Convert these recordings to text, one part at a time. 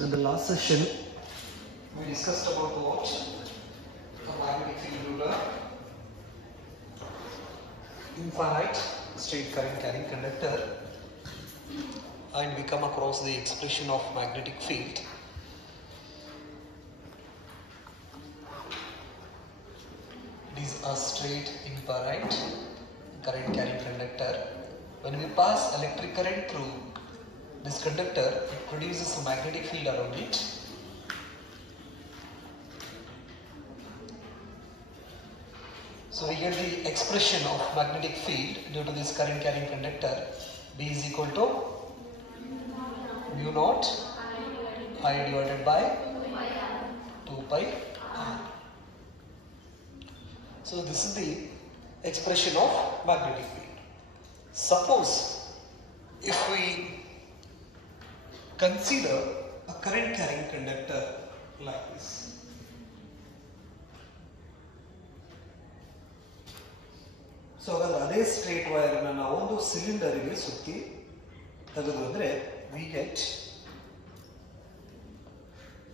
So in the last session, we discussed about what? The magnetic field ruler, infinite state current carrying conductor, and we come across the expression of magnetic field. It is a straight infinite current carrying conductor. When we pass electric current through this conductor, it produces a magnetic field around it. So we get the expression of magnetic field due to this current carrying conductor. B is equal to mu naught I divided by 2 pi r. So this is the expression of magnetic field. Suppose if we consider a current carrying conductor like this. So ಅದೇ straight wire ಅನ್ನು ನಾವು ಒಂದು ಸಿಲಿಂಡರ್ ಗೆ ಸುತ್ತಿ ತೆಗೆದು ಅಂದ್ರೆ we get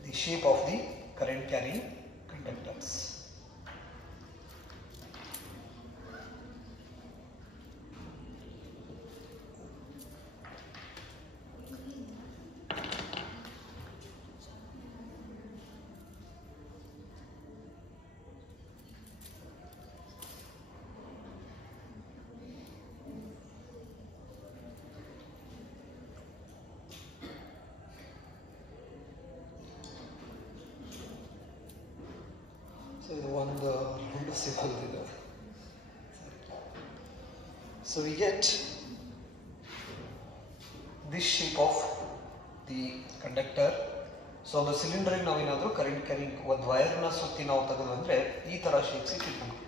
the shape of the current carrying conductors. So we get this shape of the conductor. So on the cylinder ನಾವು ಏನಾದರೂ current carrying ಒಂದು ವೈರ್ ನ ಸುತ್ತಿ ನಾವು ತೆಗೆದು ಅಂದ್ರೆ ಈ ತರ ಶೇಪ್ ಸಿಕ್ಕಿತ್ತು ನಮಗೆ.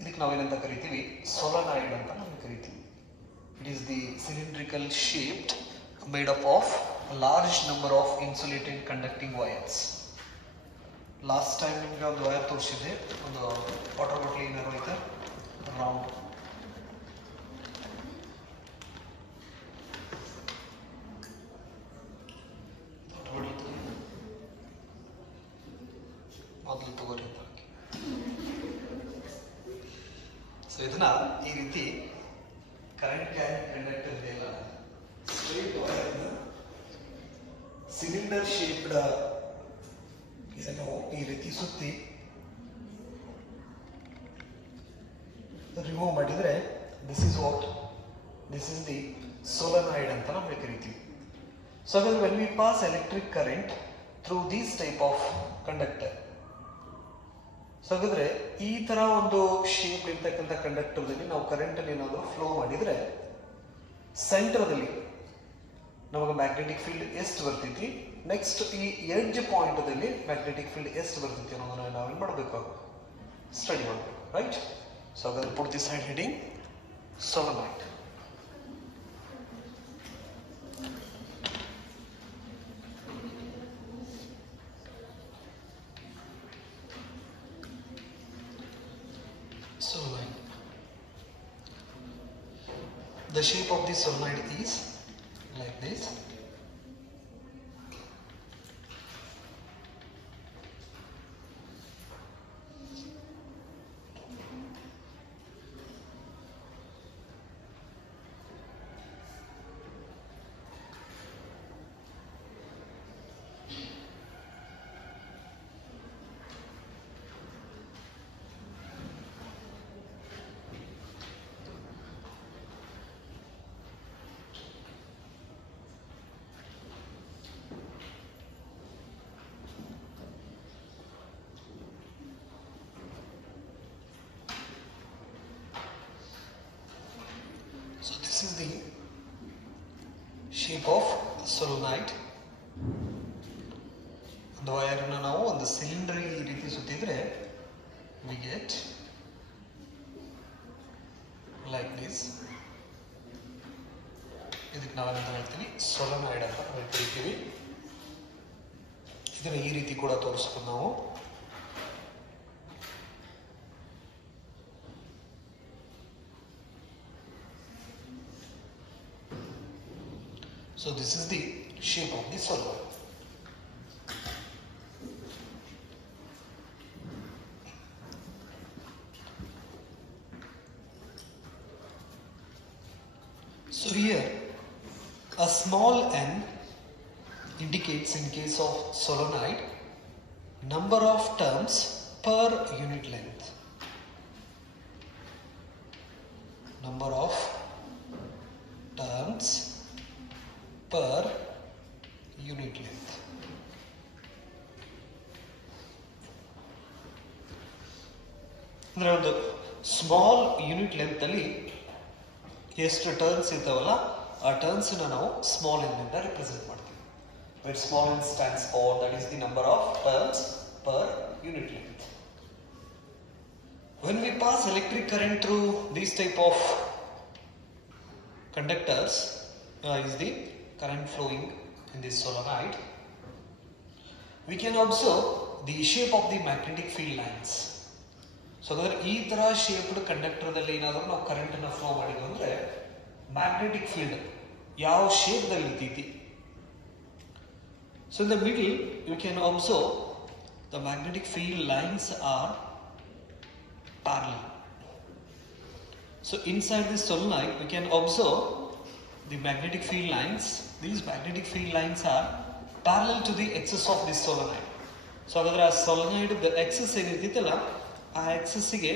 ಇದಕ್ಕೆ ನಾವು ಏನಂತ ಕರಿತೀವಿ? ಸೊಲನಾಯ್ಡ್ ಅಂತ ನಾವು ಕರಿತೀವಿ. It is the cylindrical shaped made up of a large number of insulated conducting wires. Last time ನಿಮಗೆ ಒಂದು ವೈರ್ ತೋರಿಸಿದ್ದೆ, ಒಂದು ವಾಟರ್ ಬಾಟಲ್ ಏನಾರು ಐತೆ ರೌಂಡ್. ಮೊದಲು ತಗೋರಿ ಅಂತ. ಸೊ ಇದನ್ನ ಈ ರೀತಿ ಕರೆಂಟ್ ಕ್ಯಾರಿಂಗ್ ಕಂಡಕ್ಟರ್ ಇದೆಯಲ್ಲ, ಸ್ಟ್ರೈಟ್ ವೈರ್ ಸಿಲಿಂಡರ್ ಶೇಪ್ಡ್ ಈ ರೀತಿ ಸುತ್ತಿ ರಿಮೂವ್ ಮಾಡಿದ್ರೆ ದಿಸ್ ಇಸ್ ದಿ ಸೋಲನಾಯ್ಡ್ ಅಂತ ನಾವು ಕರಿತೀವಿ. ಸೊ ಹಾಗಾದ್ರೆ when we pass electric current through these type of conductor, so ಹಾಗಾದ್ರೆ ಈ ತರ ಒಂದು ಶೇಪ್ ಇರ್ತಕ್ಕಂಥ ಕಂಡಕ್ಟರ್ದಲ್ಲಿ ನಾವು ಕರೆಂಟ್ ಅಲ್ಲಿ ಏನಾದರೂ ಫ್ಲೋ ಮಾಡಿದ್ರೆ ಸೆಂಟರ್ದಲ್ಲಿ ನಮಗೆ ಮ್ಯಾಗ್ನೆಟಿಕ್ ಫೀಲ್ಡ್ ಎಷ್ಟು ಬರ್ತೈತಿ, ನೆಕ್ಸ್ಟ್ ಈ ಎಡ್ಜ್ ಪಾಯಿಂಟ್ ದಲ್ಲಿ ಮ್ಯಾಗ್ನೆಟಿಕ್ ಫೀಲ್ಡ್ ಎಷ್ಟು ಬರ್ತೈತಿ ಅನ್ನೋದನ್ನ ನಾವೇನ್ ಮಾಡಬೇಕು? ಸ್ಟಡಿ ಮಾಡಬೇಕು, ರೈಟ್? ಸೊ ಹಾಗಾದ್ರೆ put this side heading solenoid. Solenoid. The shape of the solenoid is like this. So this is the shape of solenoid. ಒಂದು ವೈರ್ ಅನ್ನು ನಾವು ಒಂದು ಸಿಲಿಂಡರ್ ಈ ರೀತಿ ಸುತ್ತಿದ್ರೆ we get like this. ಇದಕ್ಕೆ ನಾವೇನಂತ ಹೇಳ್ತೀವಿ? ಸೊಲನಾಯ್ಡ್ ಅಂತ ಕರಿತೀವಿ. ಇದನ್ನ ಈ ರೀತಿ ಕೂಡ ತೋರಿಸ್ಬೋದು ನಾವು. So this is the shape of the solenoid. So here a small n indicates, in case of solenoid, number of turns per unit length. Number of turns per unit length. ಅಂದ್ರೆ ಒಂದು ಸ್ಮಾಲ್ ಯೂನಿಟ್ ಲೆಂತ್ ಅಲ್ಲಿ ಎಷ್ಟು ಟರ್ನ್ಸ್ ಇರ್ತಾವಲ್ಲ ಆ ಟರ್ನ್ಸ್ ನಾವು small n ಇಂದ ರಿಪ್ರೆಸೆಂಟ್ ಮಾಡ್ತೀವಿ. Where small n stands for, that is the number of turns per unit length. When we pass electric current through these type of conductors, is the current flowing in this solenoid, we can observe the shape of the magnetic field lines. So ಹಾಗಾದ್ರೆ ಈ ತರ shaped conductor ದಲ್ಲಿ ಏನಾದರೂ ನಾವು ಕರೆಂಟ್ ಅನ್ನು ಫ್ಲೋ ಮಾಡಿದ್ವಿ ಅಂದ್ರೆ magnetic field ಯಾವ ಶೇಪ್ ದಲ್ಲಿ ಇರ್ತೈತಿ. So in the middle you can observe the magnetic field lines are parallel. So inside this solenoid we can observe the magnetic field lines. These magnetic field lines are parallel to the axis of this solenoid. So ಹಾಗಾದ್ರೆ ಆ solenoid the axis ಏನಿರ್ತೈತಲ್ಲ ಆ axis ಗೆ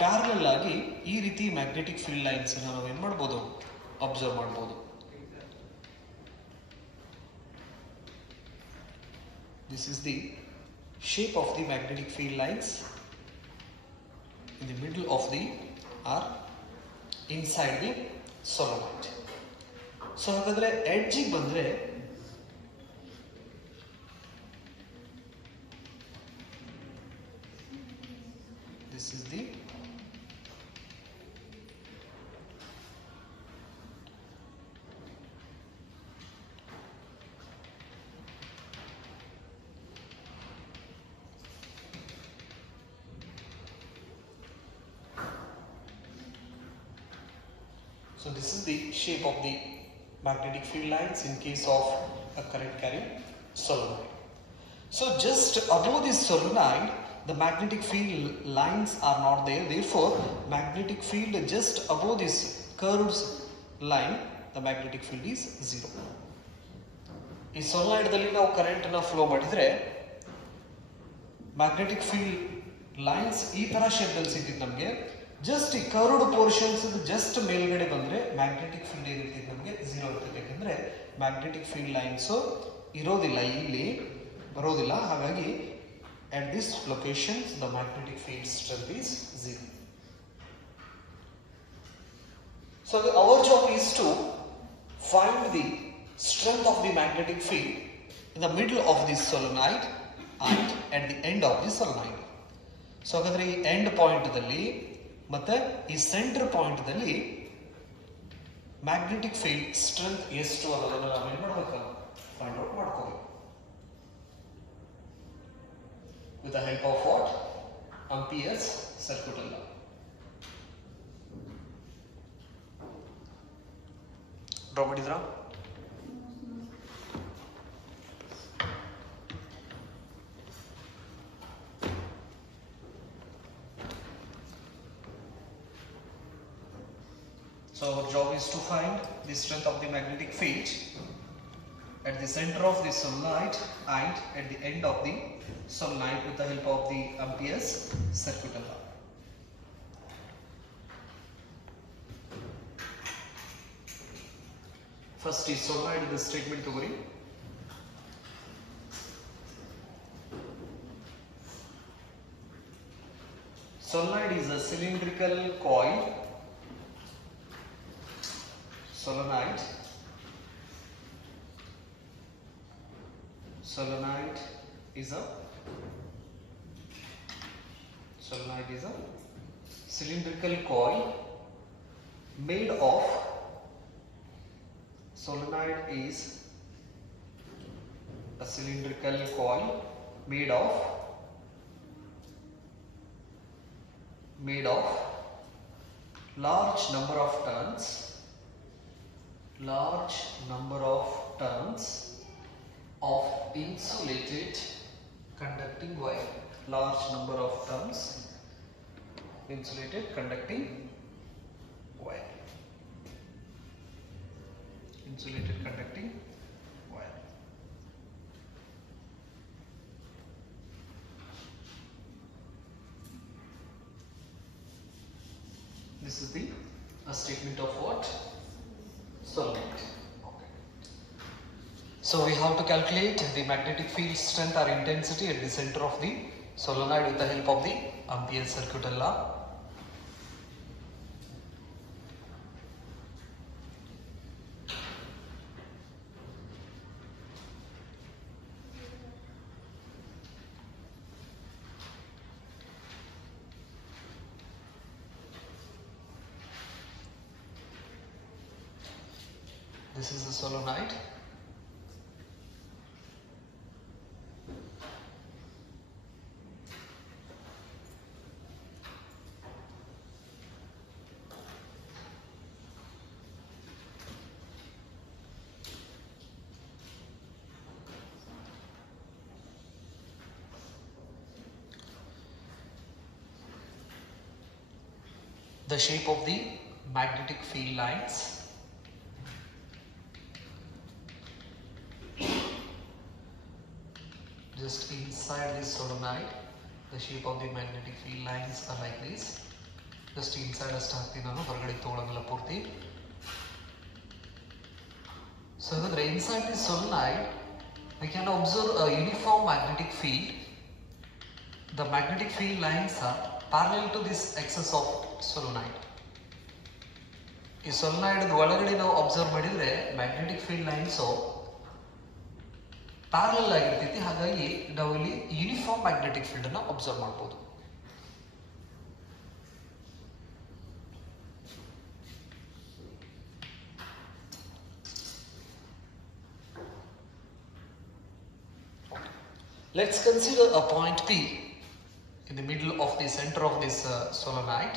ಪ್ಯಾರಲಲ್ ಆಗಿ ಈ ರೀತಿ magnetic field lines ಅನ್ನು ನಾವು ಏನು ಮಾಡಬಹುದು, ಅಬ್ಸರ್ವ್ ಮಾಡಬಹುದು. This is the shape of the magnetic field lines in the middle of the or inside the solenoid. So ಹಾಗಾದ್ರೆ ಎಡ್ಜ್ ಗೆ ಬಂದ್ರೆ this is the So this is the shape of the magnetic field lines in case of a current carrying solenoid. So just above this solenoid, the magnetic field lines are not there. Therefore, magnetic field just above this curved line, the magnetic field is 0. ಈ solenoid ದಲ್ಲಿ ನಾವು ಕರೆಂಟ್ ಅನ್ನು ಫ್ಲೋ ಮಾಡಿದ್ರೆ magnetic field lines ಈ ತರ ಶೇಪ್ ದಲ್ಲಿ ಸಿಗ್ತಿತ್ತು ನಮಗೆ. ಜಸ್ಟ್ ಈ ಕರ್ವ್ಡ್ ಪೋರ್ಷನ್ಸ್ ಜಸ್ಟ್ ಮೇಲ್ಗಡೆ ಬಂದ್ರೆ ಮ್ಯಾಗ್ನೆಟಿಕ್ ಫೀಲ್ಡ್ ಏನಿರ್ತೈತೆ ನಮಗೆ 0 ಇರ್ತೈತೆ. ಯಾಕಂದ್ರೆ ಮ್ಯಾಗ್ನೆಟಿಕ್ ಫೀಲ್ಡ್ ಲೈನ್ಸ್ ಇರೋದಿಲ್ಲ, ಇಲ್ಲಿ ಬರೋದಿಲ್ಲ. ಹಾಗಾಗಿ at this location the magnetic field strength is 0. So our job is to find the strength of the magnetic field in the middle of this solenoid and at the end of the solenoid. So ಹಾಗಾದ್ರೆ ಈ end point ದಲ್ಲಿ ಮತ್ತೆ ಈ centre point ದಲ್ಲಿ magnetic field strength ಎಷ್ಟು ಅನ್ನೋದನ್ನ ನಾವು ಏನು ಮಾಡಬೇಕು, ಫೈಂಡ್ ಔಟ್ ಮಾಡ್ಕೋಬೇಕು. With the help of what? Ampere's circuit law. Draw ಮಾಡಿದ್ರಾ? So our job is to find the strength of the magnetic field at the center of the solenoid and at the end of the solenoid with the help of the Ampere's circuit law. First is solenoid in the statement togori. Solenoid is a cylindrical coil. Solenoid is a cylindrical coil made of large number of turns of insulated conducting wire. Large number of turns insulated conducting wire. insulated conducting wire. This is the a statement of what? Solenoid. Okay. So we have to calculate the magnetic field strength or intensity at the center of the solenoid with the help of the Ampere's circuit law. This is the solenoid. The shape of the magnetic field lines. Just inside this solenoid, the shape of the magnetic field lines are like this. Just inside a purti. So inside this solenoid, we can observe a uniform magnetic field. The magnetic field lines are parallel to this axis of solenoid. This solenoid ಒಳಗಡೆ ನಾವು observe ಮಾಡಿದ್ರೆ magnetic field lines parallel ಆಗಿರ್ತೈತಿ. ಹಾಗಾಗಿ ನಾವು ಇಲ್ಲಿ uniform magnetic field ಅನ್ನು ಅಬ್ಸರ್ವ್ ಮಾಡಬಹುದು. Let's consider a point P in the middle of the center of this solenoid.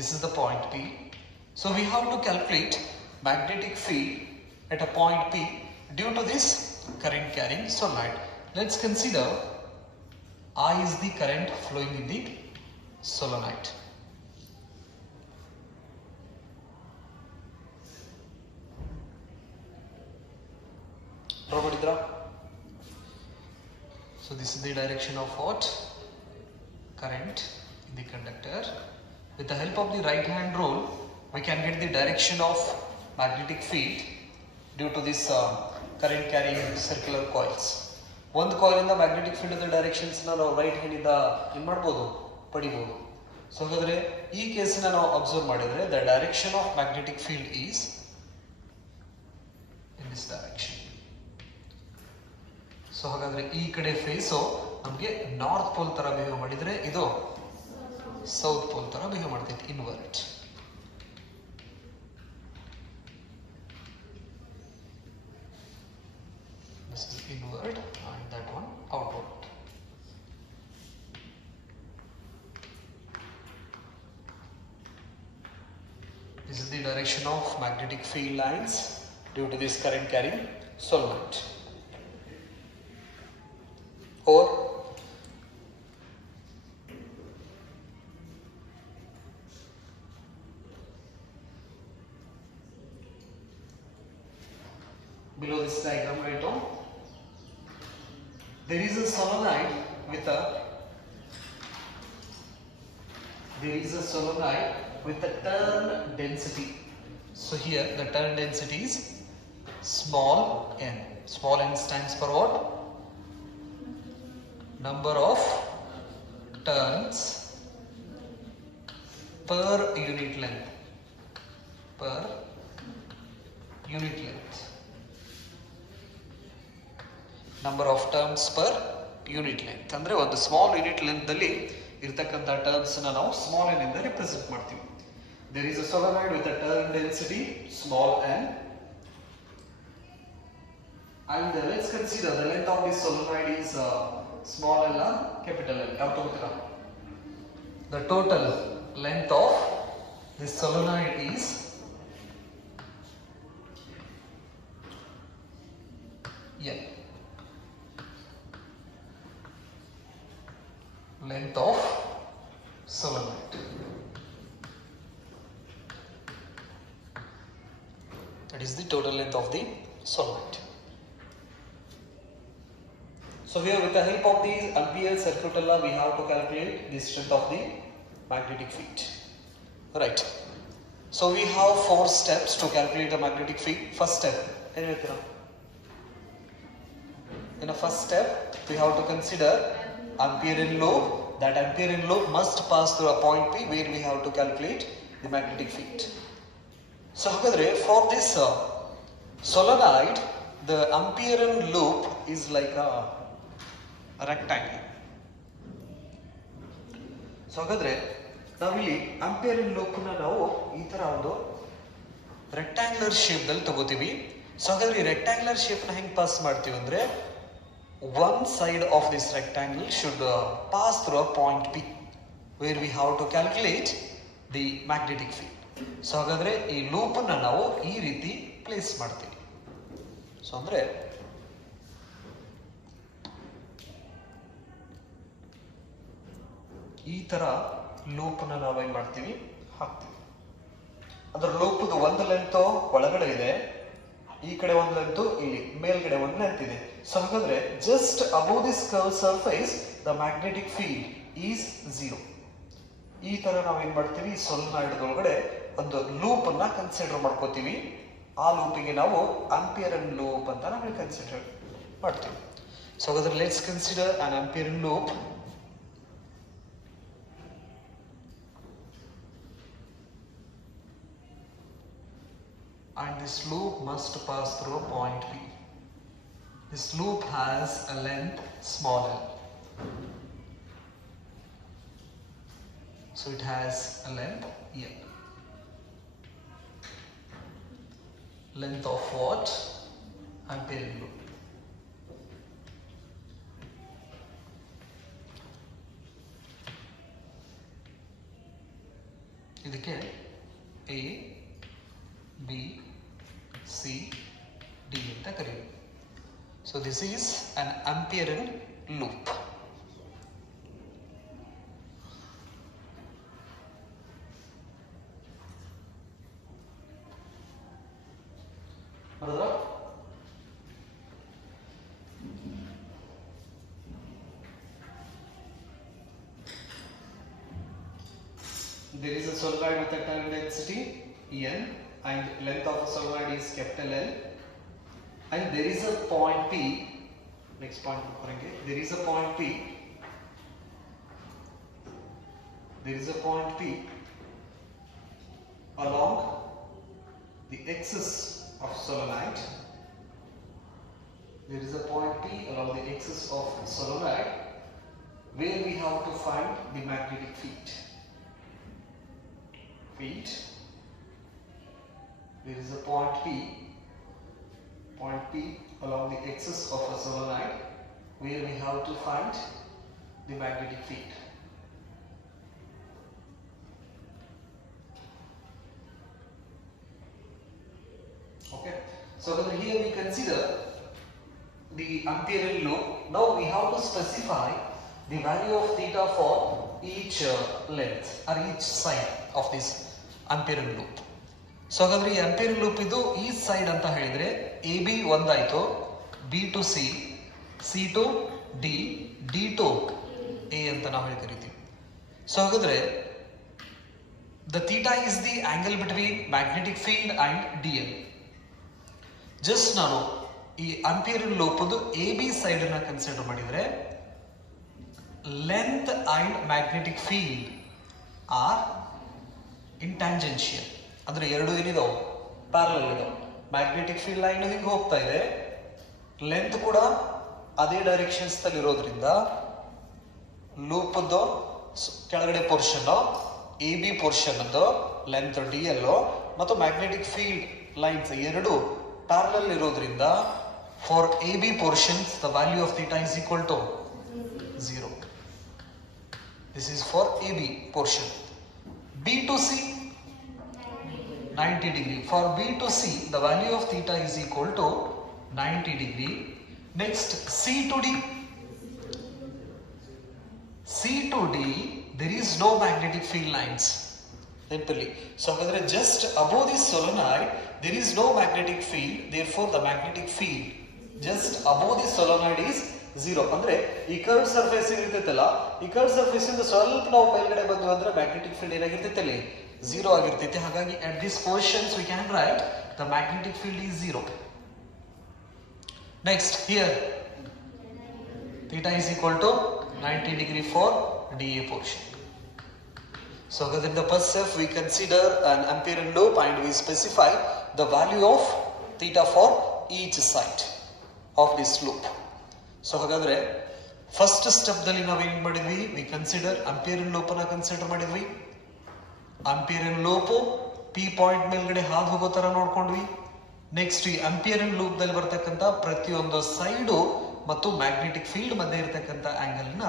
This is the point P. So we have to calculate magnetic field at a point P due to this current carrying solenoid. Let's consider I is the current flowing in the solenoid. So this is the direction of what? Current in the conductor. With the help of the right hand rule, we can get the direction of magnetic field due to this current carrying circular coils. One coil in the magnetic field of the directions ನಾವು right hand ಇಂದ ಏನು ಮಾಡಬಹುದು ಪಡಿಬಹುದು. So ಹಾಗಾದ್ರೆ ಈ ಕೇಸ್ ಅನ್ನು ನಾವು ಅಬ್ಸರ್ವ್ ಮಾಡಿದ್ರೆ the direction of magnetic field is in this direction. So ಹಾಗಾದ್ರೆ ಈ ಕಡೆ ಫೇಸ್ ನಮಗೆ ನಾರ್ತ್ ಪೋಲ್ ತರ ಬಿಹೇವ್ ಮಾಡಿದ್ರೆ ಇದು ಸೌತ್ ಪೋಲ್ ತರ ಬಿಹೇವ್ ಮಾಡ್ತೈತಿ inward. This is inward and that one outward. This is the direction of magnetic field lines due to this current carrying solenoid. Or below this diagram right on, there is a solenoid with a turn density. So here the turn density is small n. Small n stands for what? Number of turns per unit length. Per unit length. Number of terms per unit length. ಅಂದ್ರೆ ಒಂದು small unit length ಅಲ್ಲಿ ಇರತಕ್ಕಂತ ಟರ್ಮ್ಸ್ ಅನ್ನು ನಾವು small n ಇಂದ ರಿಪ್ರೆಸೆಂಟ್ ಮಾಡ್ತೀವಿ. There is a solenoid with a turn density small n. And let's consider the length of this solenoid is small l or capital L. ಯಾವ ತಗೋತೀರಾ? The total length of this solenoid is L. Length of solenoid. That is the total length of the solenoid. So here with the help of the Ampere circuit law, we have to calculate the strength of the magnetic field. Right. So we have 4 steps to calculate the magnetic field. First step. In the first step, we have to consider Amperian loop. That Amperian loop must pass through a point P where we have to calculate the magnetic field. So for this solenoid, the Amperian loop is like a rectangle. So ನಾವಿಲ್ಲಿ Amperian loop ನ ನಾವು ಈ ತರ ಒಂದು rectangular shape ದಲ್ಲಿ ತಗೋತೀವಿ. ಸೊ ಹಾಗಾದ್ರೆ ಈ ರೆಕ್ಟಾಂಗ್ಯುಲರ್ ಶೇಪ್ ನ ಹೆಂಗ್ ಪಾಸ್ ಮಾಡ್ತೀವಿ ಅಂದ್ರೆ one side of this rectangle should pass through a point P where we have to calculate the magnetic field. So ಹಾಗಾದ್ರೆ ಈ ಲೂಪ್ ಅನ್ನು ನಾವು ಈ ರೀತಿ ಪ್ಲೇಸ್ ಮಾಡ್ತೀವಿ. ಸೊ ಅಂದ್ರೆ ಈ ತರ ಲೂಪ್ ಅನ್ನು ನಾವು ಏನ್ ಮಾಡ್ತೀವಿ ಹಾಕ್ತೀವಿ. ಅದರ ಲೂಪ್ ಒಂದು ಲೆಂತ್ ಒಳಗಡೆ ಇದೆ, ಈ ಕಡೆ ಒಂದು ಲೆಂತ್, ಇಲ್ಲಿ ಮೇಲ್ಗಡೆ ಒಂದು ಲೆಂತ್ ಇದೆ. ಸೊ ಹಾಗಾದ್ರೆ just above this curve surface the magnetic field is 0. ಈ ತರ ನಾವು ಏನ್ ಮಾಡ್ತೀವಿ, ಸೊಲೆನಾಯ್ಡ್ ಒಳಗಡೆ ಒಂದು ಲೂಪ್ ಅನ್ನ ಕನ್ಸಿಡರ್ ಮಾಡ್ಕೋತೀವಿ. ಆ ಲೂಪಿಗೆ ನಾವು Amperian ಲೂಪ್ ಅಂತ ನಾವು ಕನ್ಸಿಡರ್ ಮಾಡ್ತೀವಿ. ಸೊ ಹಾಗಾದ್ರೆ let's consider an Amperian loop. And this loop must pass through a point P. This loop has a length small l. So it has a length L. Length of what? Amperian loop. ಇದಕ್ಕೆ A, B, C, D ಅಂತ ಕರೆಯುವುದು. So this is an Amperian loop. There is a solenoid with a time density N and length of the solenoid is capital L, and there is a point P. Next point, there is a point P. There is a point P along the axis of solenoid. There is a point P along the axis of solenoid where we have to find the magnetic field. There is a point P along the axis of a solenoid where we have to find the magnetic field. Okay, so here we consider the Amperian loop. Now we have to specify the value of theta for each length or each side of this Amperian loop. So ಹಾಗಾದ್ರೆ ಈ Amperian loop ಇದು ಈ ಸೈಡ್ ಅಂತ ಹೇಳಿದ್ರೆ AB ಒಂದಾಯ್ತು, B to C, C to D, D to A ಅಂತ ನಾವು ಹೇಳಿ ಕರಿತೀವಿ. ಸೊ ಹಾಗಾದ್ರೆ the theta is the angle between magnetic field and dl. Just ನಾನು ಈ Amperian loop ಅದು AB ಸೈಡ್ ಅನ್ನ ಕನ್ಸಿಡರ್ ಮಾಡಿದ್ರೆ length and magnetic field are in tangential. ಅಂದ್ರೆ ಎರಡು ಏನಿದಾವೆ ಪ್ಯಾರಲಲ್ ಇದಾವೆ. ಮ್ಯಾಗ್ನೆಟಿಕ್ ಫೀಲ್ಡ್ ಲೈನ್ ಹಿಂಗೆ ಹೋಗ್ತಾ ಇದೆ, ಲೆಂತ್ ಕೂಡ ಅದೇ ಡೈರೆಕ್ಷನ್ಸ್ ನಲ್ಲಿ ಇರೋದ್ರಿಂದ ಲೂಪ್ ಕೆಳಗಡೆ portion AB portion length DL ಮತ್ತು ಮ್ಯಾಗ್ನೆಟಿಕ್ ಫೀಲ್ಡ್ ಲೈನ್ಸ್ ಎರಡು ಪ್ಯಾರಲಲ್ ಇರೋದ್ರಿಂದ for AB portions the value of theta is equal to 0. This is for AB portion. B to C 90 degree. For B to C the value of theta is equal to 90 degree. Next C to D. C to D there is no magnetic field lines. So just above this solenoid there is no magnetic field, therefore the magnetic field just above the solenoid is 0. ಅಂದ್ರೆ ಈ curve surface ಇರ್ತೈತಲ್ಲ, ಈ curve surface ಇಂದ ಸ್ವಲ್ಪ ನಾವು ಮೇಲ್ಗಡೆ ಬಂದ್ವಿ ಅಂದ್ರೆ ಮ್ಯಾಗ್ನೆಟಿಕ್ ಫೀಲ್ಡ್ ಏನಾಗಿರ್ತೈತೆ ಅಲ್ಲಿ 0 ಆಗಿರ್ತೈತೆ. ಹಾಗಾಗಿ at these positions we can write the magnetic field is 0. Next here theta is equal to 90 degree for dA portion. So in the first step we consider an Amperian loop and we specify the value of theta for each side of this loop. So ಹಾಗಾದ್ರೆ first step ದಲ್ಲಿ ನಾವು ಏನು ಮಾಡಿದ್ವಿ, we consider Amperian loop ಅನ್ನು ಕನ್ಸಿಡರ್ ಮಾಡಿದ್ವಿ. Amperian loop P point ಮೇಲ್ಗಡೆ ಹಾದು ಹೋಗೋ ತರ ನೋಡ್ಕೊಂಡ್ವಿ. ನೆಕ್ಸ್ಟ್ ಈ Amperian loop ದಲ್ಲಿ ಬರ್ತಕ್ಕಂತ ಪ್ರತಿಯೊಂದು ಸೈಡು ಮತ್ತು ಮ್ಯಾಗ್ನೆಟಿಕ್ ಫೀಲ್ಡ್ ಮಧ್ಯೆ ಇರತಕ್ಕಂತ ಆಂಗಲ್ ನ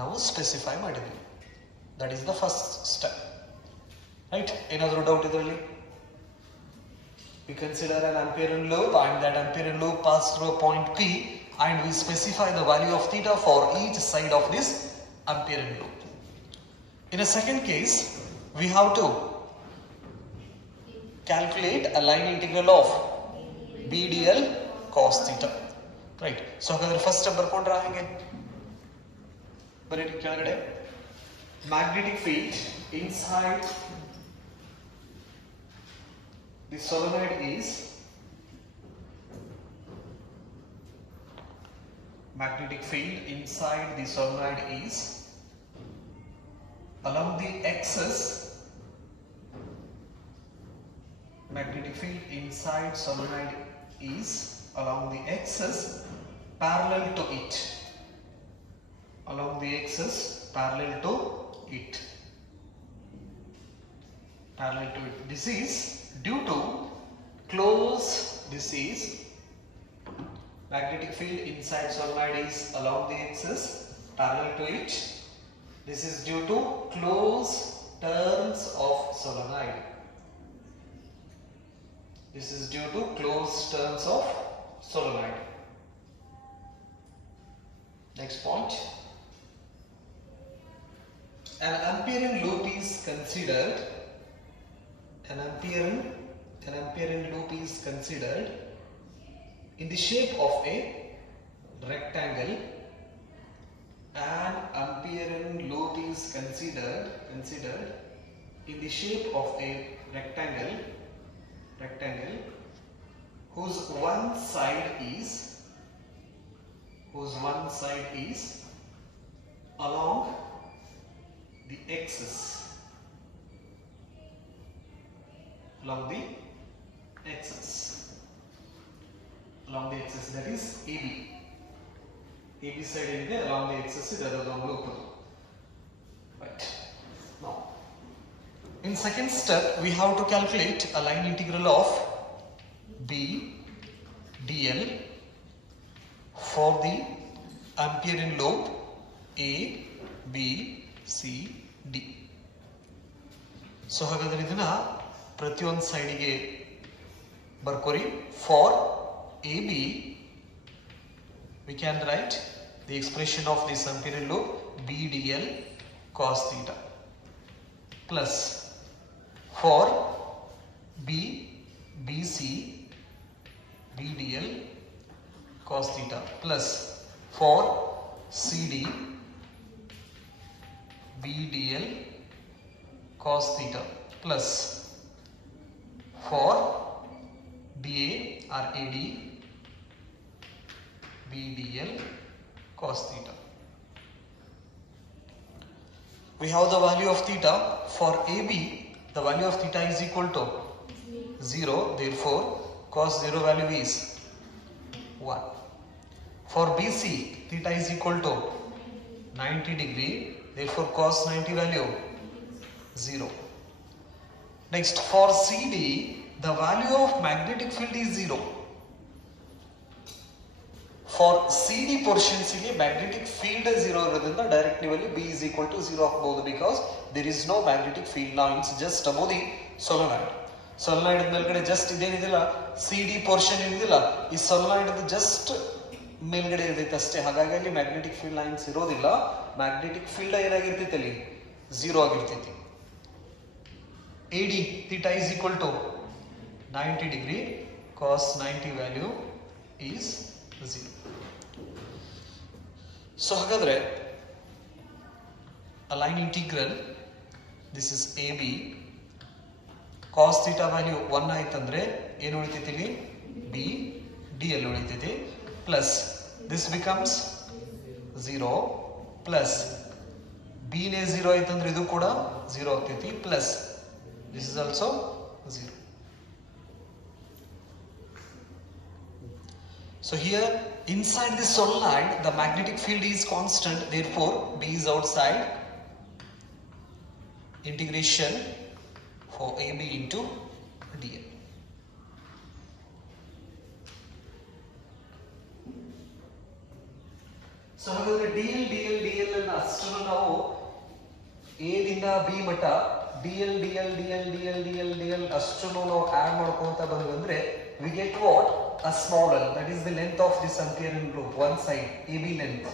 ನಾವು ಸ್ಪೆಸಿಫೈ ಮಾಡಿದ್ವಿ. That is the first step. Right? ಏನಾದರೂ ಡೌಟ್ ಇದರಲ್ಲಿ? We consider an Amperian loop and that Amperian loop passes through a point P and we specify the value of theta for each side of this Amperian loop. In a second case, we have to calculate a line integral of B dl cos theta. Right? So ಹಾಗಾದ್ರೆ first step ಬರ್ಕೊಂಡ್ರಾ ಹೇಗೆ? ಬರೀ ಕೆಳಗಡೆ magnetic field inside the solenoid is magnetic field inside the solenoid is along the axis. Magnetic field inside solenoid is along the axis parallel to it. Along the axis parallel to it. Parallel to it. This is due to close. This is magnetic field inside solenoid is along the axis parallel to it. This is due to close turns of solenoid. This is due to close turns of solenoid. Next point. An Amperian loop is considered. An Amperian loop is considered in the shape of a rectangle. An Amperian loop is considered in the shape of a rectangle whose one side is along the axis. Along the axis, that is AB. AB side is along the axis is the loop. Right. Now, in second step, we have to calculate a line integral of B dl for the Amperian loop A, B, C, D. So ಹಾಗಾದ್ರೆ ಇದನ್ನ ಪ್ರತಿಯೊಂದು ಸೈಡಿಗೆ ಬರ್ಕೋರಿ. For AB we can write the expression of this Amperian loop B dl cos theta plus for B, BC B dl cos theta plus for CD B dl cos theta plus for BA or AD B dl cos theta. We have the value of theta for AB. The value of theta is equal to 0. Therefore, cos 0 value is 1. For BC, theta is equal to 90 degree. Therefore, cos 90 value 0. Next, for CD, the value of magnetic field is 0. For CD portions, magnetic field is 0 irodrinda directly B is equal to 0 ಆಗಬಹುದು because there is no magnetic field. Now it's just above the solenoid. Solenoid ಮೇಲ್ಗಡೆ just ಇದೇನಿದಿಲ್ಲ CD portion ಏನಿದಿಲ್ಲ ಈ solenoid just ಮೇಲ್ಗಡೆ ಇರುತ್ತೆ ಅಷ್ಟೇ. ಹಾಗಾಗಿ ಅಲ್ಲಿ ಮ್ಯಾಗ್ನೆಟಿಕ್ ಫೀಲ್ಡ್ ಲೈನ್ಸ್ ಇರೋದಿಲ್ಲ. ಮ್ಯಾಗ್ನೆಟಿಕ್ ಫೀಲ್ಡ್ ಏನಾಗಿರ್ತೈತಿ ಅಲ್ಲಿ 0 ಆಗಿರ್ತೈತಿ. AD theta is equal to 90 degree cos 90 value is 0. So ಹಾಗಾದ್ರೆ a line integral, this is AB, cos theta value 1 ಆಯ್ತಂದ್ರೆ ಏನು ಉಳಿತೈತಿ ಇಲ್ಲಿ B dl ಉಳಿತೈತಿ plus this becomes 0 plus B ನೇ 0 ಆಯ್ತಂದ್ರೆ ಇದು ಕೂಡ 0 ಆಗ್ತೈತಿ plus this is also 0. So here inside this solenoid the magnetic field is constant, therefore B is outside. Integration for AB into dl. So ಹಾಗಾದ್ರೆ dl ಅನ್ನ ಅಷ್ಟನ್ನು ನಾವು a ದಿಂದ b ಮಟ್ಟ dl ಅಷ್ಟನ್ನು ನಾವು ಆಡ್ ಮಾಡ್ಕೊಂತ ಬಂದ್ರೆ we get what? A small l, that is the length of this Amperian loop, one side, AB length.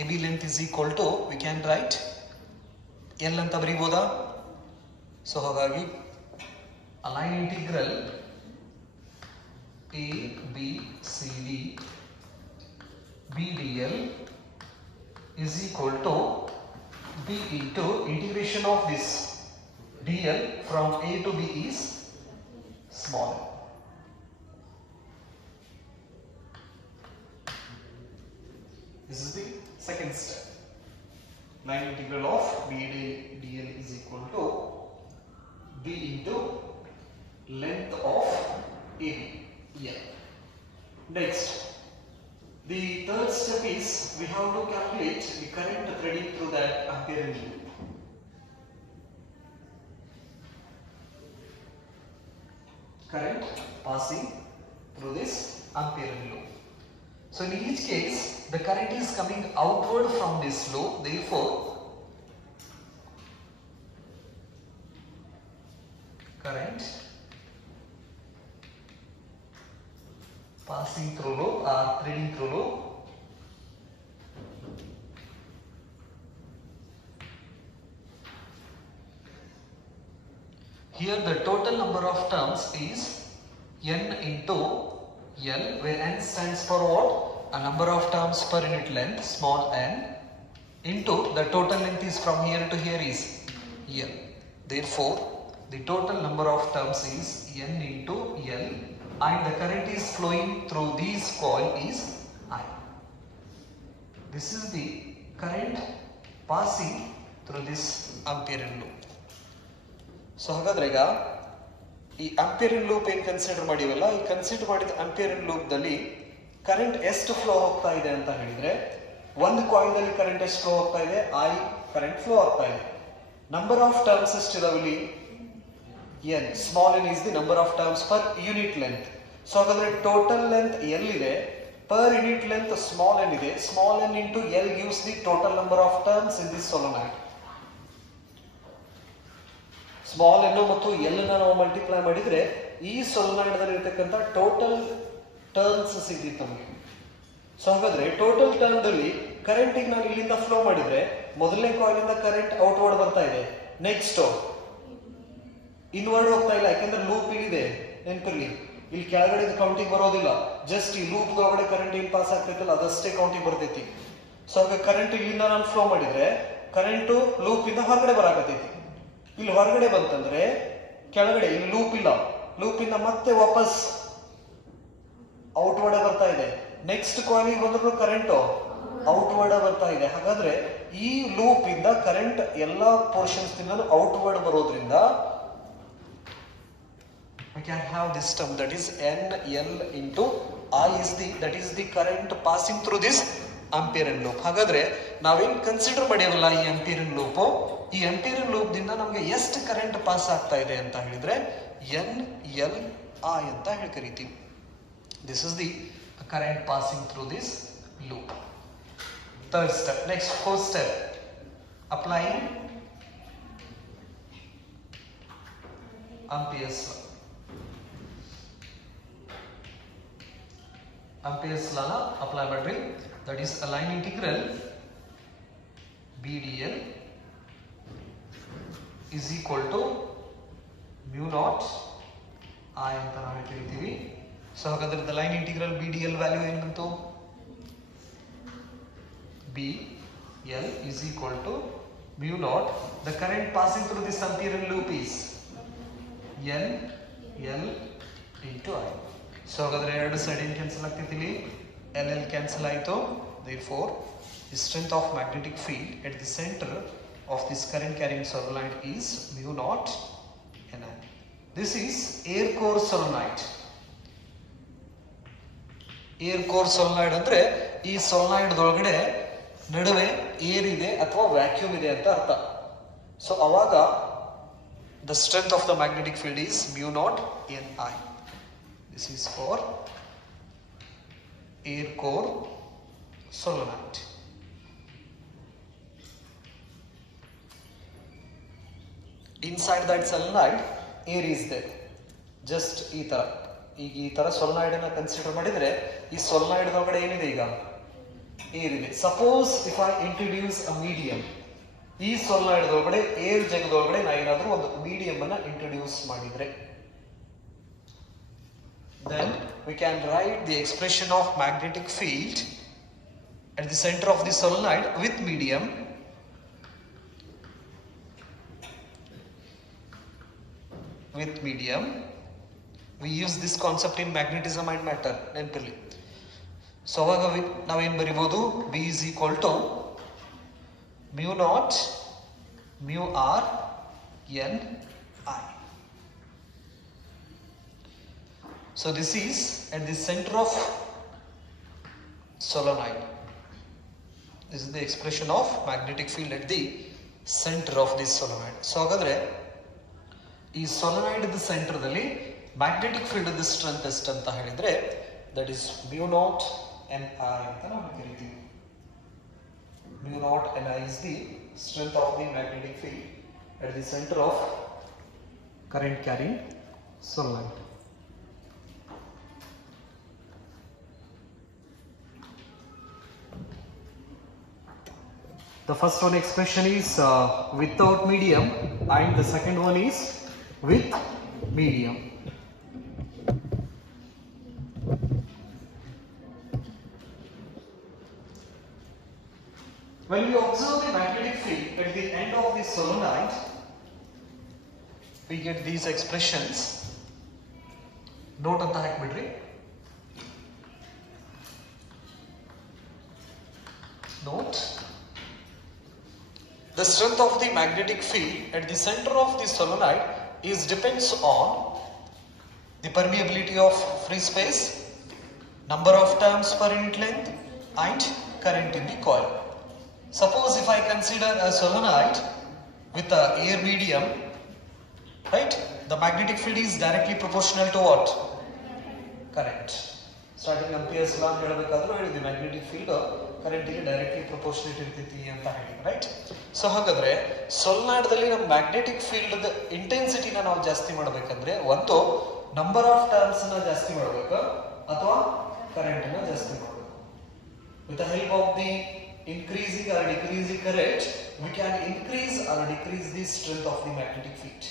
AB length is equal to, we can write L ಅಂತ ಬರೀಬೋದಾ? ಸೊ ಹಾಗಾಗಿ a line integral a b c d b dl is equal to b into integration of this dl from a to b is small. This is the second step. Line integral of b dl is equal to b into length of AB. Yeah. Next, the third step is we have to calculate the current threading through that Amperian loop. Current passing through this Amperian loop. So in each case, the current is coming outward from this loop, therefore current passing through loop or threading through loop here the total number of terms is n into L, where n stands for what? A number of terms per unit length, small n, into the total length is from here to here is L. Therefore, the total number of terms is n into L, and the current is flowing through these coil is I. This is the current passing through this Amperian loop. So ಹಾಗಾದ್ರೆ ಈಗ ಈ Amperian loop ಏನು ಕನ್ಸಿಡರ್ ಮಾಡಿವಲ್ಲ, ಈ ಕನ್ಸಿಡರ್ ಮಾಡಿದ Amperian loop ದಲ್ಲಿ ಕರೆಂಟ್ ಎಷ್ಟು ಫ್ಲೋ ಹೋಗ್ತಾ ಇದೆ ಅಂತ ಹೇಳಿದ್ರೆ, ಒಂದು ಕಾಯಿಲ್ ದಲ್ಲಿ ಕರೆಂಟ್ ಎಷ್ಟು ಫ್ಲೋ ಹೋಗ್ತಾ ಇದೆ? I ಕರೆಂಟ್ ಫ್ಲೋ ಆಗ್ತಾ ಇದೆ. ನಂಬರ್ ಆಫ್ ಟರ್ಮ್ಸ್ ಎಷ್ಟಿದಾವಲ್ಲಿ? n. Small n is the number of terms per unit length. So ಹಾಗಾದ್ರೆ ಟೋಟಲ್ ಲೆಂತ್ L ಇದೆ, per unit length small n ಇದೆ. Small n into L gives the total number of terms in this solenoid. Small n ಮತ್ತು L ನ ನಾವು ಮಲ್ಟಿಪ್ಲೈ ಮಾಡಿದ್ರೆ ಈ ಸೊಲನಾಯ್ಡ್ ದಲ್ಲಿ ಇರತಕ್ಕಂತ ಟೋಟಲ್ ಟರ್ನ್ಸ್ ಸಿಗ್ತಿತ್ತು ನಮಗೆ. ಸೊ ಹಾಗಾದ್ರೆ ಟೋಟಲ್ ಟರ್ನ್ ದಲ್ಲಿ ಕರೆಂಟ್ ಈಗ ನಾನು ಇಲ್ಲಿಂದ ಫ್ಲೋ ಮಾಡಿದ್ರೆ ಮೊದಲನೇ ಕಾಯಿಲ್ ಇಂದ ಕರೆಂಟ್ ಔಟ್ವರ್ಡ್ ಬರ್ತಾ ಇದೆ, ನೆಕ್ಸ್ಟ್ ಇನ್ವರ್ಡ್ ಹೋಗ್ತಾ ಇಲ್ಲ, ಯಾಕಂದ್ರೆ ಲೂಪ್ ಇಲ್ಲಿದೆ. ನೆನಪಿರ್ಲಿ, ಇಲ್ಲಿ ಕೆಳಗಡೆ ಕೌಂಟಿಂಗ್ ಬರೋದಿಲ್ಲ, ಜಸ್ಟ್ ಈ ಲೂಪ್ ಒಳಗಡೆ ಕರೆಂಟ್ ಏನ್ ಪಾಸ್ ಆಗ್ತೈತಲ್ಲ ಅದಷ್ಟೇ ಕೌಂಟಿಂಗ್ ಬರ್ತೈತಿ. ಸೊ ಹಾಗೆ ಕರೆಂಟ್ ಇಲ್ಲಿಂದ ನಾನು ಫ್ಲೋ ಮಾಡಿದ್ರೆ ಕರೆಂಟ್ ಲೂಪ್ ಇಂದ ಹೊರಗಡೆ ಬರಾಕತೈತಿ. ಇಲ್ಲಿ ಹೊರಗಡೆ ಬಂತಂದ್ರೆ ಕೆಳಗಡೆ ಇಲ್ಲಿ ಲೂಪ್ ಇಲ್ಲ, ಲೂಪ್ ಇಂದ ಮತ್ತೆ ವಾಪಸ್ ಔಟ್ವರ್ಡ್ ಬರ್ತಾ ಇದೆ. ನೆಕ್ಸ್ಟ್ ಕಾಯಿಲ್ ಬಂದ್ರು ಕರೆಂಟ್ ಔಟ್ವರ್ಡ್ ಬರ್ತಾ ಇದೆ. ಹಾಗಾದ್ರೆ ಈ ಲೂಪ್ ಇಂದ ಕರೆಂಟ್ ಎಲ್ಲಾ ಪೋರ್ಷನ್ಸ್ ಇಂದ ಔಟ್ವರ್ಡ್ ಬರೋದ್ರಿಂದ we can have this term, that is NL into I is the current passing through this Amperian loop. ಹಾಗಾದ್ರೆ ನಾವೇನ್ ಕನ್ಸಿಡರ್ ಮಾಡಿವಲ್ಲ ಈ Amperian loop, ಈ Amperian loop ದಿಂದ ನಮಗೆ ಎಷ್ಟು ಕರೆಂಟ್ ಪಾಸ್ ಆಗ್ತಾ ಇದೆ ಅಂತ ಹೇಳಿದ್ರೆ NLI ಅಂತ ಹೇಳಿ ಕರಿತೀವಿ. This is the current passing through this loop. Third step. Next, fourth step, applying Ampere's law. Ampere's law apply ಮಾಡ್ರಿ. That is a line integral B dl is equal to mu naught I ಅಂತ ನಾವು ಕರಿತೀವಿ. ಸೊ ಹಾಗಾದ್ರೆ the line integral B D L value ಏನು ಬಂತು? BL is equal to mu naught. The current passing through this Amperian loop is NL into I. So ಹಾಗಾದ್ರೆ ಎರಡು ಸೈಡ್ ಏನು ಕ್ಯಾನ್ಸಲ್ ಆಗ್ತೈತಿ ಇಲ್ಲಿ? LL ಕ್ಯಾನ್ಸಲ್ ಆಯಿತು. Therefore, the strength of magnetic field at the center of this current carrying solenoid is mu naught Ni. This is air core solenoid. Air core solenoid ಅಂದ್ರೆ ಈ solenoid ಒಳಗಡೆ ನಡುವೆ ಏರ್ ಇದೆ ಅಥವಾ ವ್ಯಾಕ್ಯೂಮ್ ಇದೆ ಅಂತ ಅರ್ಥ. ಸೊ ಅವಾಗ the strength of the magnetic field is mu naught Ni. This is for air core solenoid. Inside that solenoid air is there. Just ಈ ತರ solenoid ಅನ್ನ ಕನ್ಸಿಡರ್ ಮಾಡಿದ್ರೆ ಈ solenoid ಒಳಗಡೆ ಏನಿದೆ ಈಗ? ಏರ್ ಇದೆ. ಸಪೋಸ್ ಇಫ್ ಐ ಇಂಟ್ರೊಡ್ಯೂಸ್ ಅ ಮೀಡಿಯಂ, ಈ solenoid ಒಳಗಡೆ ಏರ್ ಜಗದೊಳಗಡೆ ನಾ ಏನಾದ್ರೂ ಒಂದು ಮೀಡಿಯಂ ಅನ್ನ ಇಂಟ್ರೊಡ್ಯೂಸ್ ಮಾಡಿದ್ರೆ, then we can write the expression of magnetic field at the center of the solenoid with medium we use this concept in magnetism and matter. ನೆನಪಿರಲಿ. ಸೊ ಅವಾಗ ನಾವೇನ್ ಬರಿಬಹುದು? B is equal to mu naught mu r N I. So this is at the center of solenoid. This is the expression of magnetic field at the center of this solenoid. So ಹಾಗಾದ್ರೆ ಈ solenoid the centre ದಲ್ಲಿ magnetic field the strength ಎಷ್ಟು ಅಂತ ಹೇಳಿದ್ರೆ, that is mu naught Ni ಅಂತ ನಾವು ಕರಿತೀವಿ. Mu naught Ni is the strength of the magnetic field at the center of current carrying solenoid. The first one expression is without medium and the second one is with medium. When we observe the magnetic field at the end of the solenoid, we get these expressions. Note anta ಹಾಕ್ಬಿಡ್ರಿ. Note. The strength of the magnetic field at the center of the solenoid depends on the permeability of free space, number of turns per unit length, and current in the coil. Suppose if I consider a solenoid with a air medium, right? The magnetic field is directly proportional to what? Current. Starting Ampere's law ಹೇಳಬೇಕಾದ್ರೆ ಹೇಳಿದ್ವಿ, magnetic field current ಗೆ directly proportionate ಇರ್ತೈತಿ ಅಂತ ಹೇಳಿ, right? So ಹಾಗಾದ್ರೆ ಸೊಲನಾಯ್ಡ್ ದಲ್ಲಿ ನಮ್ಮ ಮ್ಯಾಗ್ನೆಟಿಕ್ ಫೀಲ್ಡ್ ಇಂಟೆನ್ಸಿಟಿನ ನಾವು ಜಾಸ್ತಿ ಮಾಡಬೇಕಂದ್ರೆ ಒಂದು ನಂಬರ್ ಆಫ್ ಟರ್ನ್ಸ್ ನ ಜಾಸ್ತಿ ಮಾಡಬೇಕು ಅಥವಾ ಕರೆಂಟ್ ನ ಜಾಸ್ತಿ ಮಾಡಬೇಕು. With the help of the increasing or decreasing current, we can increase or decrease the strength of the magnetic field.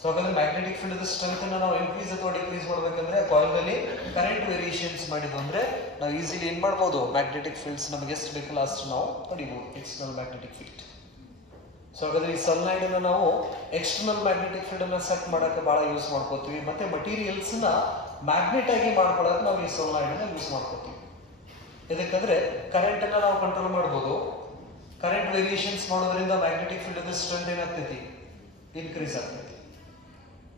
So ಹಾಗಾದ್ರೆ ಮ್ಯಾಗ್ನೆಟಿಕ್ ಫೀಲ್ಡ್ ಸ್ಟ್ರೆಂತ್ ಅನ್ನು ನಾವು ಇನ್ಕ್ರೀಸ್ ಅಥವಾ ಡಿಕ್ರೀಸ್ ಮಾಡಬೇಕಂದ್ರೆ ಕಾಯಿಲ್ ನಲ್ಲಿ ಕರೆಂಟ್ ವೇರಿಯೇಷನ್ಸ್ ಮಾಡಿದ್ವು ಅಂದ್ರೆ ನಾವು ಈಸಿಲಿ ಏನ್ ಮಾಡಬಹುದು? ಮ್ಯಾಗ್ನೆಟಿಕ್ ಫೀಲ್ಡ್ಸ್ ನಮಗೆ ಎಷ್ಟು ಬೇಕಲ್ಲ ಅಷ್ಟು ನಾವು ಪಡಿಬಹುದು, ಎಕ್ಸ್ಟರ್ನಲ್ ಮ್ಯಾಗ್ನೆಟಿಕ್ ಫೀಲ್ಡ್. ಸೊ ಹಾಗಾದ್ರೆ ಈ ಸನ್ಲೈಟ್ ಅನ್ನ ನಾವು ಎಕ್ಸ್ಟರ್ನಲ್ ಮ್ಯಾಗ್ನೆಟಿಕ್ ಫೀಲ್ಡ್ ಅನ್ನ ಸೆಟ್ ಮಾಡಕ್ಕೆ ಬಹಳ ಯೂಸ್ ಮಾಡ್ಕೋತೀವಿ. ಮತ್ತೆ ಮಟೀರಿಯಲ್ಸ್ ನ ಮ್ಯಾಗ್ನೆಟ್ ಆಗಿ ಮಾಡ್ಕೊಳ್ಳೋಕೆ ನಾವು ಈ ಸನ್ಲೈಟ್ ಅನ್ನ ಯೂಸ್ ಮಾಡ್ಕೋತೀವಿ. ಇದಕ್ಕಂದ್ರೆ ಕರೆಂಟ್ ಅನ್ನ ನಾವು ಕಂಟ್ರೋಲ್ ಮಾಡಬಹುದು. ಕರೆಂಟ್ ವೇರಿಯೇಷನ್ಸ್ ಮಾಡೋದ್ರಿಂದ ಮ್ಯಾಗ್ನೆಟಿಕ್ ಫೀಲ್ಡ್ ಸ್ಟ್ರೆಂತ್ ಏನಾಗ್ತೈತಿ? ಇನ್ಕ್ರೀಸ್ ಆಗ್ತೈತಿ.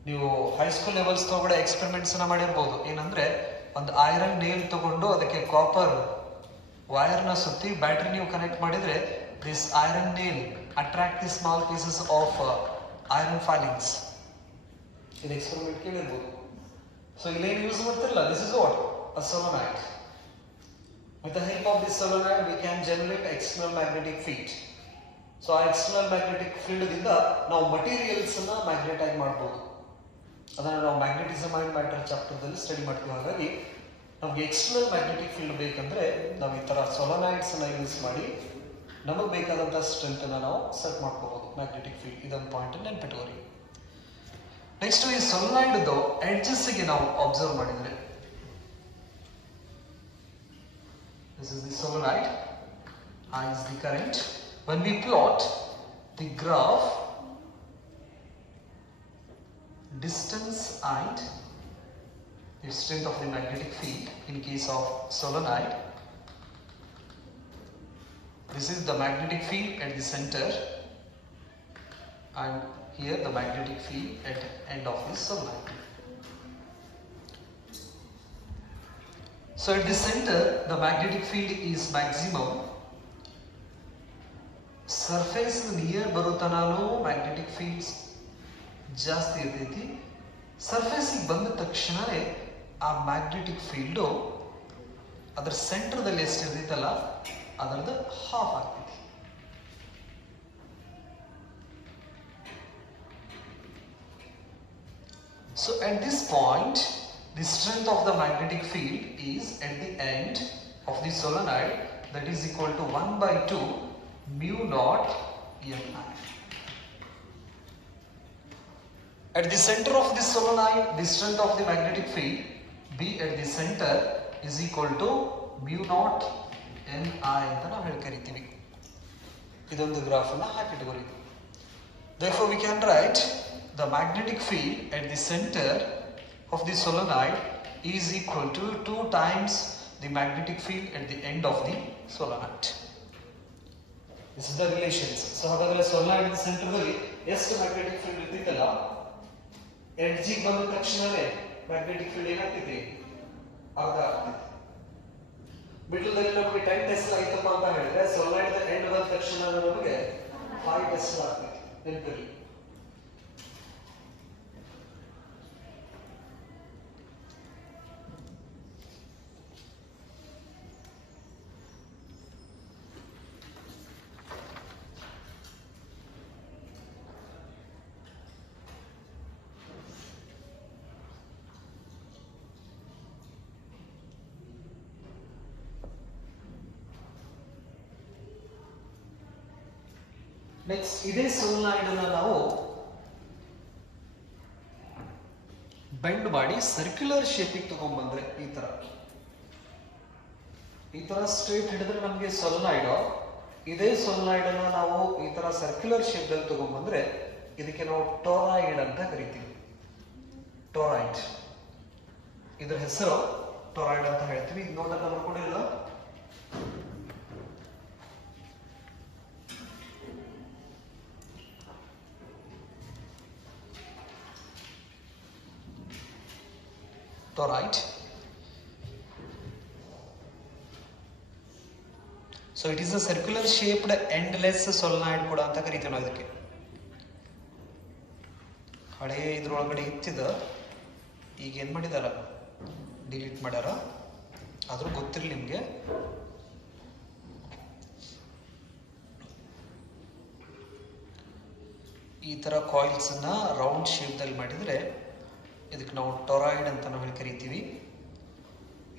ನೀವು ಹೈಸ್ಕೂಲ್ ಲೆವೆಲ್ಸ್ ತಗೊಂಡು ಎಕ್ಸ್ಪೆರಿಮೆಂಟ್ಸ್ ಅನ್ನ ಮಾಡಿರ್ಬೋದು. ಏನಂದ್ರೆ ಒಂದು ಐರನ್ ನೇಲ್ ತಗೊಂಡು ಅದಕ್ಕೆ ಕಾಪರ್ ವೈರ್ ನ ಸುತ್ತಿ ಬ್ಯಾಟ್ರಿ ನೀವು ಕನೆಕ್ಟ್ ಮಾಡಿದ್ರೆ this iron nail attract the small pieces of iron filings. ಇದು ಎಕ್ಸ್ಪೆರಿಮೆಂಟ್ ಕೇಳಿರ್ಬೋದು. ಸೊ ಇಲ್ಲೇನು ಯೂಸ್ ಮಾಡ್ತಿರಲ್ಲ, this is what a solenoid. With the help of this solenoid we can generate external magnetic field. So ಆ external magnetic field ದಿಂದ ನಾವು ಮಟೀರಿಯಲ್ಸ್ ಅನ್ನ ಮ್ಯಾಗ್ನೆಟೈಸ್ ಮಾಡಬಹುದು. ಅದನ್ನ ನಾವು ಮ್ಯಾಗ್ನೆಟಿಸಮ್ ಅಂಡ್ ಮ್ಯಾಟರ್ ಚಾಪ್ಟರ್ ದಲ್ಲಿ ಸ್ಟಡಿ ಮಾಡ್ತೀವಿ. ಹಾಗಾಗಿ ನಮಗೆ ಎಕ್ಸ್ಟರ್ನಲ್ ಮ್ಯಾಗ್ನೆಟಿಕ್ ಫೀಲ್ಡ್ ಬೇಕಂದ್ರೆ ನಾವು ಈ ತರ ಸೊಲನಾಯ್ಡ್ಸ್ ಅನ್ನ ಯೂಸ್ ಮಾಡಿ ನಮಗೆ ಬೇಕಾದಂತ ಸ್ಟ್ರೆಂತ್ ಅನ್ನ ನಾವು ಸೆಟ್ ಮಾಡ್ಕೋಬಹುದು ಮ್ಯಾಗ್ನೆಟಿಕ್ ಫೀಲ್ಡ್. ಇದೊಂದು ಪಾಯಿಂಟ್ ನೆನಪಿಟ್ಕೋರಿ. ನೆಕ್ಸ್ಟ್ ಈ ಸೊಲನಾಯ್ಡ್ ಎಡ್ಜಸ್ ಗೆ ನಾವು ಅಬ್ಸರ್ವ್ ಮಾಡಿದ್ರೆ, this is the solenoid, I is the current. When we plot the graph, distance and the strength of the magnetic field in case of solenoid, this is the magnetic field at the center and here the magnetic field at end of the solenoid. So at the center the magnetic field is maximum. Surface near ಬರುತ್ತನಾನು magnetic fields ಜಾಸ್ತಿ ಇರ್ತೈತಿ. ಸರ್ಫೇಸ್ ಗೆ ಬಂದ ತಕ್ಷಣನೇ ಆ magnetic field ಅದರ ಸೆಂಟರ್ದಲ್ಲಿ ಎಷ್ಟು ಇರ್ತೈತಲ್ಲ ಅದರದ್ದು ಹಾಫ್ ಆಗ್ತೈತಿ. So at this point the strength of the magnetic field is at the end of the solenoid, that is equal to 1/2 mu naught Ni. At the center of the solenoid, the strength of the magnetic field B at the center is equal to mu naught Ni ಅಂತ ನಾವು ಹೇಳ್ಕರಿತೀವಿ. ಇದೊಂದು ಗ್ರಾಫ್ ಅನ್ನು ಹಾಕಿಟ್ಕೊಳ್ಳಿ. Therefore we can write the magnetic field at the center of the solenoid is equal to 2 times the magnetic field at the end of the solenoid. This is the relations. So ಹಾಗಾದ್ರೆ solenoid in center ದಲ್ಲಿ ಎಷ್ಟು magnetic field ಇರ್ತೈತಲ್ಲ ಎಡ್ಜ್ ಗೆ ಬಂದ ತಕ್ಷಣನೇ magnetic field ಏನಾಗ್ತೈತಿ ಅರ್ಧ ಆಗ್ತೈತಿ. ಮಿಡಲ್ ದಲ್ಲಿ ನಮಗೆ 10 ಟೆಸ್ಲಾ ಆಯ್ತಪ್ಪ ಅಂತ ಹೇಳಿದ್ರೆ solenoid ದ ಎಂಡ್ ಬಂದ ತಕ್ಷಣ ನಮಗೆ 5 ಟೆಸ್ಲಾ ಆಗ್ತೈತಿ. ನೆನಪಿರಲಿ. ನೆಕ್ಸ್ಟ್ ಇದೇ ಸೊಲನಾಯ್ಡ್ ಅನ್ನು ನಾವು ಬೆಂಡ್ ಮಾಡಿ ಸರ್ಕ್ಯುಲರ್ ಶೇಪಿಗೆ ತಗೊಂಡ್ಬಂದ್ರೆ ಈ ತರ ಸ್ಟ್ರೇಟ್ ಹಿಡಿದ್ರೆ ನಮಗೆ ಸೊಲನಾಯ್ಡ್, ಇದೇ ಸೊಲನಾಯ್ಡ್ ಅನ್ನ ನಾವು ಈ ತರ ಸರ್ಕ್ಯುಲರ್ ಶೇಪ್ ದಲ್ಲಿ ತಗೊಂಡ್ಬಂದ್ರೆ ಇದಕ್ಕೆ ನಾವು ಟೋರಾಯ್ಡ್ ಅಂತ ಕರಿತೀವಿ. ಟೋರಾಯ್ಡ್ ಇದರ ಹೆಸರು ಟೋರಾಯ್ಡ್ ಅಂತ ಹೇಳ್ತೀವಿ. ಇದು ನೋಡೋಣ ಬರ್ಕೊಂಡಿಲ್ಲ. Toroid. So it is a circular shaped endless solenoid ಕೂಡ ಅಂತ ಕರಿತೀವಿ ನಾವು ಇದಕ್ಕೆ. ಹಳೆ ಇದ್ರೊಳಗಡೆ ಇತ್ತಿದ ಈಗ ಏನ್ ಮಾಡಿದಾರ, ಡಿಲೀಟ್ ಮಾಡ್ಯಾರ. ಆದ್ರೂ ಗೊತ್ತಿರಲಿ ನಿಮ್ಗೆ. ಈ ತರ ಕಾಯಿಲ್ಸ್ ಅನ್ನ ರೌಂಡ್ ಶೇಪ್ ದಲ್ಲಿ ಮಾಡಿದ್ರೆ ಇದಕ್ಕೆ ನಾವು ಟೊರಾಯ್ಡ್ ಅಂತ ನಾವು ಕರಿತೀವಿ.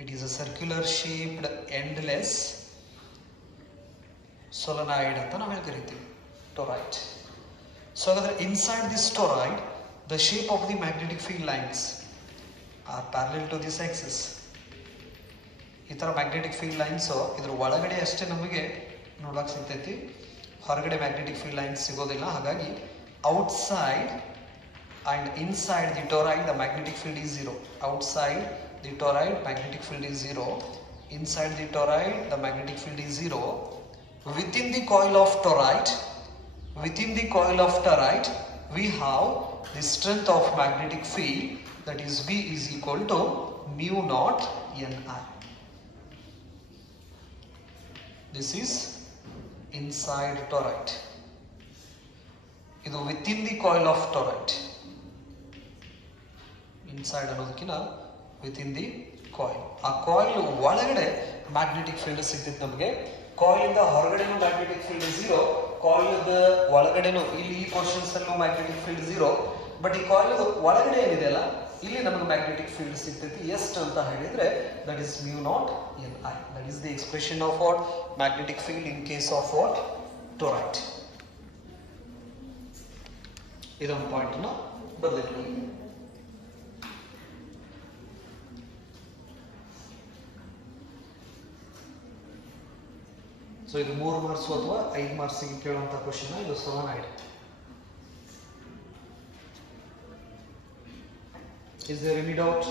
It is a circular shaped endless solenoid ಅಂತ ನಾವು ಕರಿತೀವಿ, ಟೊರಾಯ್ಡ್. ಸೊ ಹಾಗಾದ್ರೆ inside this toroid the shape of the magnetic field lines are parallel to this axis. ಈ ತರ ಮ್ಯಾಗ್ನೆಟಿಕ್ ಫೀಲ್ಡ್ ಲೈನ್ಸ್ ಇದ್ರ ಒಳಗಡೆ ಅಷ್ಟೇ ನಮಗೆ ನೋಡಕ್ ಸಿಗ್ತೈತಿ, ಹೊರಗಡೆ ಮ್ಯಾಗ್ನೆಟಿಕ್ ಫೀಲ್ಡ್ ಲೈನ್ಸ್ ಸಿಗೋದಿಲ್ಲ. ಹಾಗಾಗಿ outside and inside the toroid the magnetic field is 0. Outside the toroid magnetic field is 0. Inside the toroid the magnetic field is 0. Within the coil of toroid we have the strength of magnetic field, that is B is equal to mu naught Ni. This is inside toroid. ಇದು within the coil of toroid. Inside ಅನ್ನೋದಕ್ಕಿಂತ within the coil. ಆ ಕಾಯಿಲ್ ಒಳಗಡೆ magnetic field ಸಿಗ್ತೈತೆ ನಮಗೆ. ಕಾಯಿಲ್ ಇಂದ ಹೊರಗಡೆನೂ magnetic field 0, ಕಾಯಿಲ್ ಒಳಗಡೆನೂ ಇಲ್ಲಿ ಈ ಪೋರ್ಷನ್ಸ್ ಅಲ್ಲೂ ಮ್ಯಾಗ್ನೆಟಿಕ್ ಫೀಲ್ಡ್ 0. ಬಟ್ ಈ ಕಾಯಿಲ್ ಒಳಗಡೆ ಏನಿದೆ ಅಲ್ಲ ಇಲ್ಲಿ ನಮಗೆ ಮ್ಯಾಗ್ನೆಟಿಕ್ ಫೀಲ್ಡ್ ಸಿಗ್ತೈತಿ. ಎಷ್ಟು ಅಂತ ಹೇಳಿದ್ರೆ that is mu naught Ni. That is the expression of what magnetic field in case of what toroid. ಇದೊಂದು ಪಾಯಿಂಟ್ ಬರ್ದಿಟ್ಕೊಳ್ಳಿ. ಸೊ ಇದು 3 ಮಾರ್ಕ್ಸ್ ಅಥವಾ 5 ಮಾರ್ಕ್ಸಿಗೆ ಕೇಳುವಂತ ಕ್ವಶನ್. ಇದು ಸೊಲನಾಯ್ಡ್. Is there any doubt?